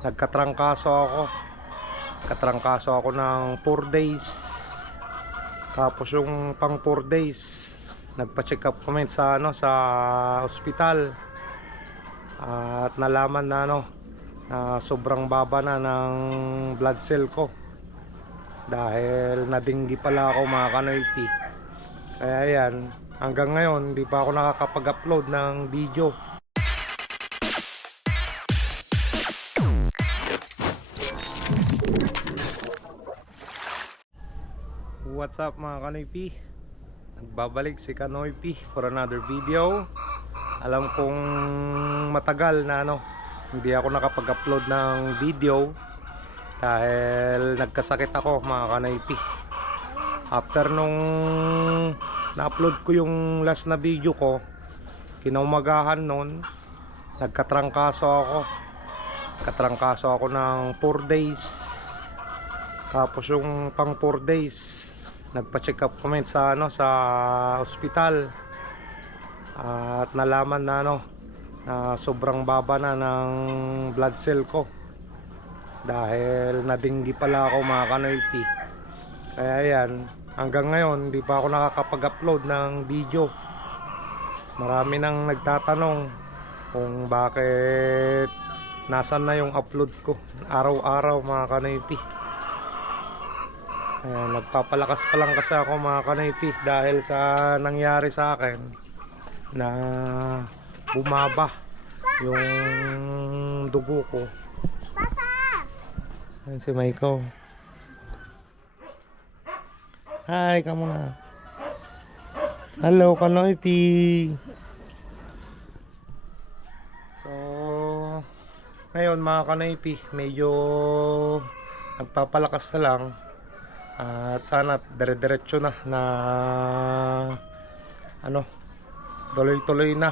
Nagkatrangkaso ako ng 4 days. Tapos yung pang 4 days nagpa-check up kami sa ospital. At nalaman na na sobrang baba na ng blood cell ko. Dahil nadinggi pala ako, mga kanoypi. Kaya yan, hanggang ngayon hindi pa ako nakakapag-upload ng video. What's up, mga kanoypi? Nagbabalik si Kanoypi for another video. Alam kong matagal na hindi ako nakapag-upload ng video dahil nagkasakit ako, mga kanoypi. After nung na-upload ko yung last na video ko, kinaumagahan nun, nagkatrangkaso ako ng 4 days. Tapos yung pang 4 days nagpa-check up kami sa ospital. At nalaman na na sobrang baba na ng blood cell ko. Dahil nadinggi pala ako, mga kanoypi. Kaya yan, hanggang ngayon hindi pa ako nakakapag-upload ng video. Marami nang nagtatanong kung bakit nasan na yung upload ko araw-araw, mga kanoypi. Ayan, nagpapalakas pa lang kasi ako, mga kanoypi, dahil sa nangyari sa akin na bumaba yung dugo ko. Ayan si Michael. Hi, ka muna. Hello, kanoypi. So, ngayon, mga kanoypi, medyo nagpapalakas na lang. At sana dire-diretso na tuloy-tuloy na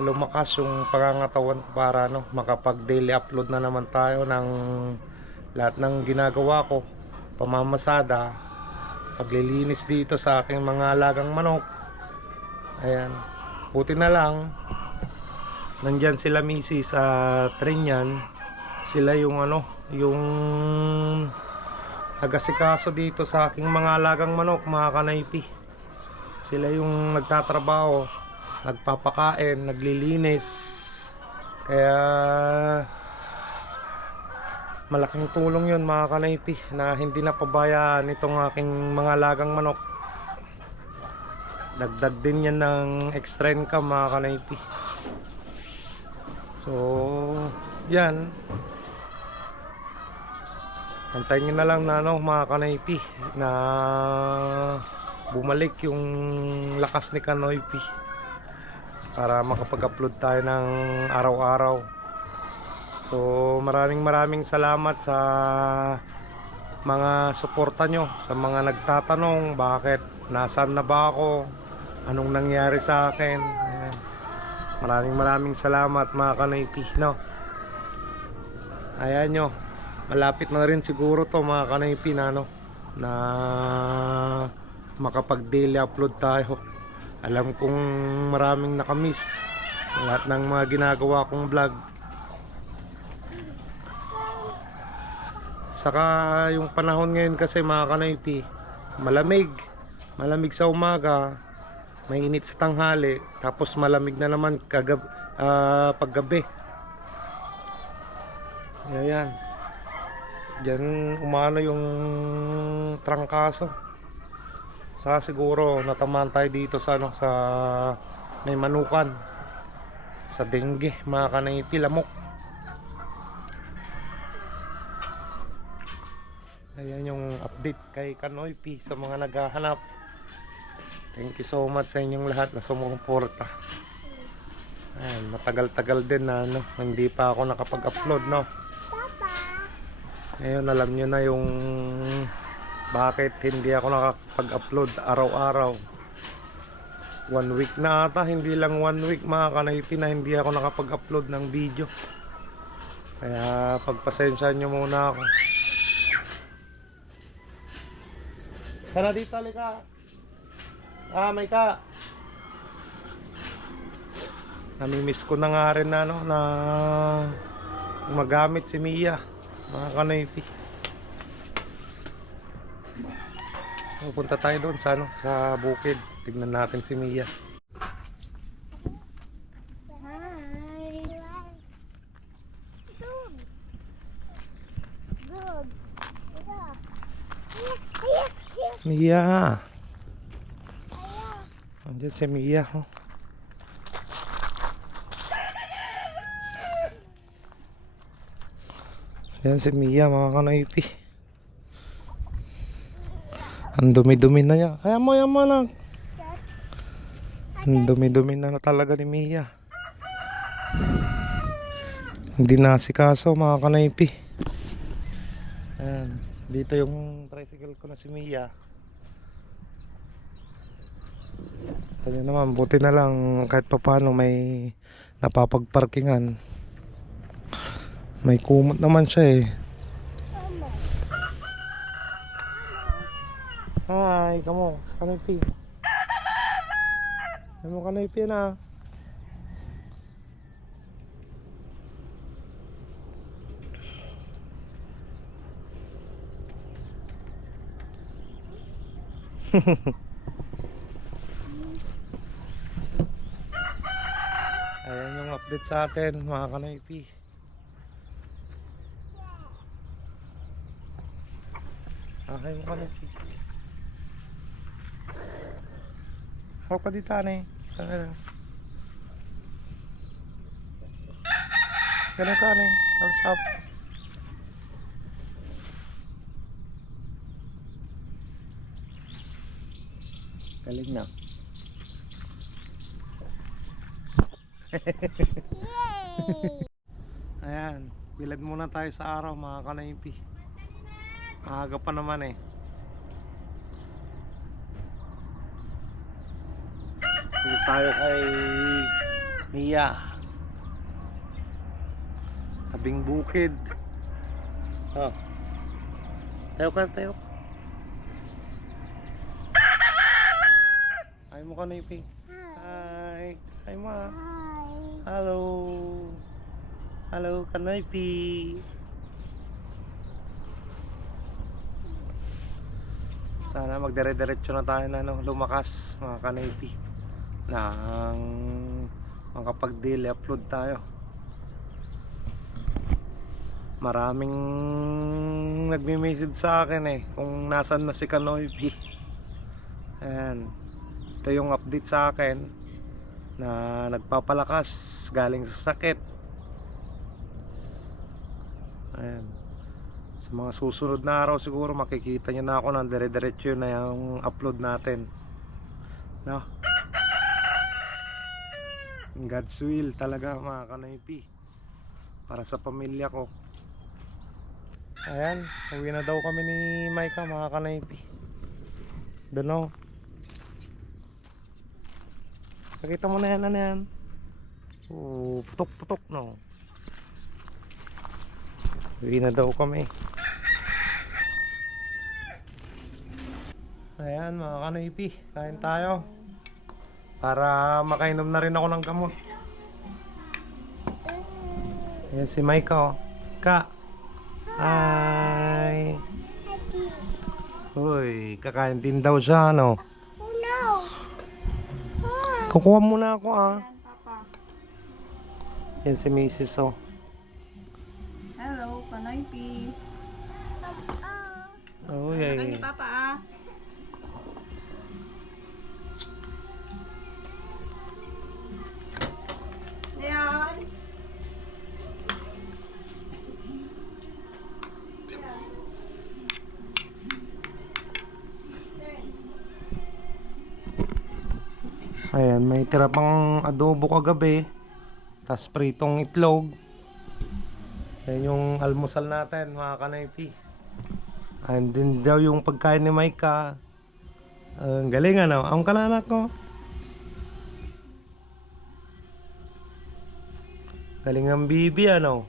lumakas yung pangangatawan ko para makapag daily upload na naman tayo ng lahat ng ginagawa ko, pamamasada, paglilinis dito sa aking mga alagang manok. Ayan, buti na lang nandyan sila misis at Trinyan. Sila yung yung nagasikaso dito sa aking mga alagang manok, mga kanoypi. Sila yung nagtatrabaho, nagpapakain, naglilinis. Kaya malaking tulong yun, mga kanoypi, na hindi napabayaan itong aking mga alagang manok. Dagdag din yan ng extra income, mga kanoypi. So yan, antayin nyo na lang na mga kanoypi, na bumalik yung lakas ni Kanoypi para makapag-upload tayo ng araw-araw. So maraming salamat sa mga suporta nyo, sa mga nagtatanong bakit nasaan na ba ako, anong nangyari sa akin. Ayan. Maraming salamat, mga kanoypi, ayan nyo, malapit na rin siguro to, mga kanoypi, na makapag daily upload tayo. Alam kong maraming nakamiss lahat ng mga ginagawa kong vlog. Saka yung panahon ngayon kasi, mga kanoypi, malamig sa umaga, mainit sa tanghali, tapos malamig na naman paggabi. Ayan, diyan umano yung trangkaso. Saka siguro natamaan tayo dito sa may manukan, sa dengue, mga kanoypi, lamok. Ayan yung update kay Kanoypi sa mga naghahanap. Thank you so much sa inyong lahat na sumuporta. Ayan, matagal-tagal din na hindi pa ako nakapag-upload, Ngayon alam nyo na yung bakit hindi ako nakapag-upload araw-araw. 1 week na ata, hindi lang 1 week, mga kanoypi, na hindi ako nakapag-upload ng video. Kaya pagpasensya nyo muna ako. Tara dito, halika. May ka. Namimiss ko na nga rin na magamit si Mia, mga kanoypi. Pupunta tayo doon sa ano, sa bukid. Tignan natin si Mia. Mia. Andiyan si Mia, oh. Yan si Mia, mga kanoypi. Ang dumi-dumi na niya. Ayaw mo lang. Ang dumi-dumi na talaga ni Mia. Hindi nasikaso, mga kanoypi. Ayan. Dito yung tricycle ko na si Mia. Kanya naman, buti na lang kahit papano may napapagparkingan. May kumot naman siya eh. Hi, kamo, kanoypi. Kamo kanoypi na. Ayan yung update sa atin, mga kanoypi. Okay mo kanoypi. Hawak ka dito, ane. Ganun ka, ane. Thumbs up. Galing na. Ayan, bilad muna tayo sa araw, mga kanoypi. Maaga pa naman eh. Dito tayo kay Mia. Tabing bukid. Oh. Tayo ka, tayo. Hi mo kanoypi. Hi. Hi ma. Hello. Hello kanoypi. Sana magdire-diretso na tayo na lumakas, mga kanoypi, nang makapag-daily upload tayo. Maraming nagme-message sa akin eh kung nasan na si kanoypi. Ayan, ito yung update sa akin na nagpapalakas galing sa sakit. Ayan, sa mga susunod na araw siguro makikita nyo na ako ng dire-diretso na yung upload natin, no? God's will talaga, mga kanoypi, para sa pamilya ko. Ayan, uwi na daw kami ni Maika, mga kanoypi. Doon o. Nakita mo na yan, ano yan? Oh, putok-putok no. Uwi na daw kami. Ayan, mga kanoypi, kain tayo para makainom na rin ako ng gamot. Ayan si Maika, oh. Ka. Hi. Uy, kakain din daw siya, ano? Kukuha muna ako, ah. Yan si Mrs. oh. Hello, kanoypi. Oh, Kay yay. ni Papa ah. Ayan. Ayan, may tira pang adobo kagabi, tas pritong itlog. Yan yung almusal natin, mga kanoypi. And din daw yung pagkain ni Maika. Ang galing, ano? Ang kananak ko. Galing ang bibi, ano?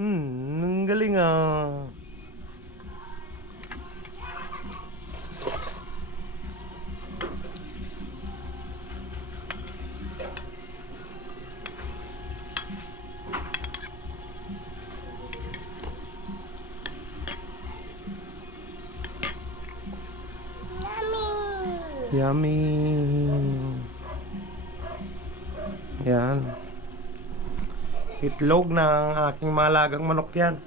Ang galing, ah. Yummy. Yan. Itlog ng aking malagang manok yan.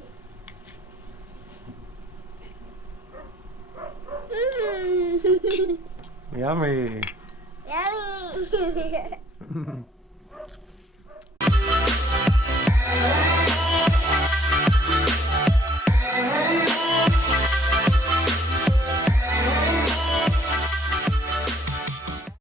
Yummy. Yummy.